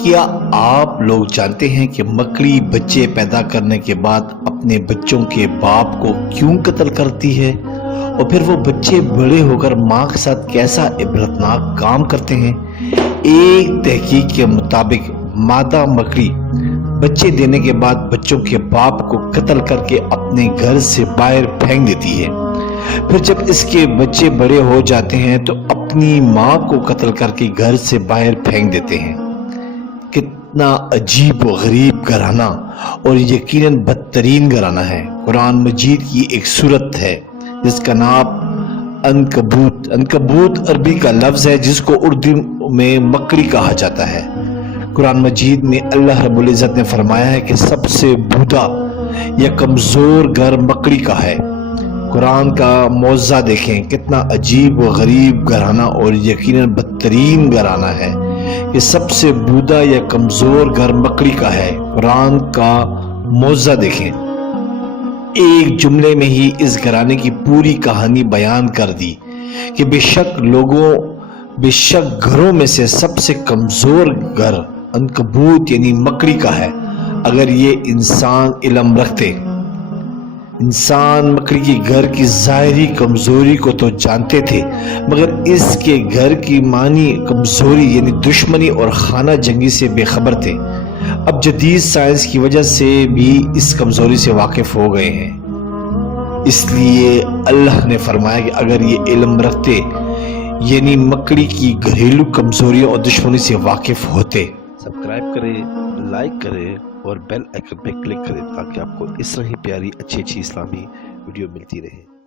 کیا آپ لوگ جانتے ہیں کہ مکڑی بچے پیدا کرنے کے بعد اپنے بچوں کے باپ کو کیوں قتل کرتی ہے اور پھر وہ بچے بڑے ہو کر ماں کے ساتھ کیسا عبرتناک کام کرتے ہیں؟ ایک تحقیق کے مطابق مادہ مکڑی بچے دینے کے بعد بچوں کے باپ کو قتل کر کے اپنے گھر سے باہر پھینک دیتی ہے۔ پھر جب اس کے بچے بڑے ہو جاتے ہیں تو اپنی ماں کو قتل کر کے گھر سے باہر پھینک دیتے ہیں۔ کتنا عجیب و غریب گھرانہ اور یقیناً بدترین گھرانہ ہے۔ قرآن مجید کی ایک سورت ہے جس کا نام عنکبوت عربی کا لفظ ہے جس کو اردو میں مکڑی کہا جاتا ہے۔ قرآن مجید میں اللہ رب العزت نے فرمایا ہے کہ سب سے بودا یا کمزور گھر مکڑی کا ہے۔ قرآن کا معجزہ دیکھیں، کتنا عجیب و غریب گھرانہ اور یقیناً بدترین گھرانہ ہے کہ سب سے بودا یا کمزور گھر مکڑی کا ہے۔ قرآن کا معجزہ دیکھیں، ایک جملے میں ہی اس گھرانے کی پوری کہانی بیان کر دی کہ بے شک گھروں میں سے سب سے کمزور گھر عنکبوت یعنی مکڑی کا ہے۔ اگر یہ انسان علم رکھتے، انسان مکڑی کے گھر کی ظاہری کمزوری کو تو جانتے تھے مگر اس کے گھر کی معنی کمزوری یعنی دشمنی اور خانہ جنگی سے بے خبر تھے۔ اب جدید سائنس کی وجہ سے بھی اس کمزوری سے واقف ہو گئے ہیں۔ اس لیے اللہ نے فرمایا کہ اگر یہ علم رکھتے یعنی مکڑی کی گھریلو کمزوریوں اور دشمنی سے واقف ہوتے۔ سبسکرائب کریں، لائک کریں اور بیل آئیکن پہ کلک کریں تاکہ آپ کو اس طرح ہی پیاری اچھی اسلامی ویڈیو ملتی رہے۔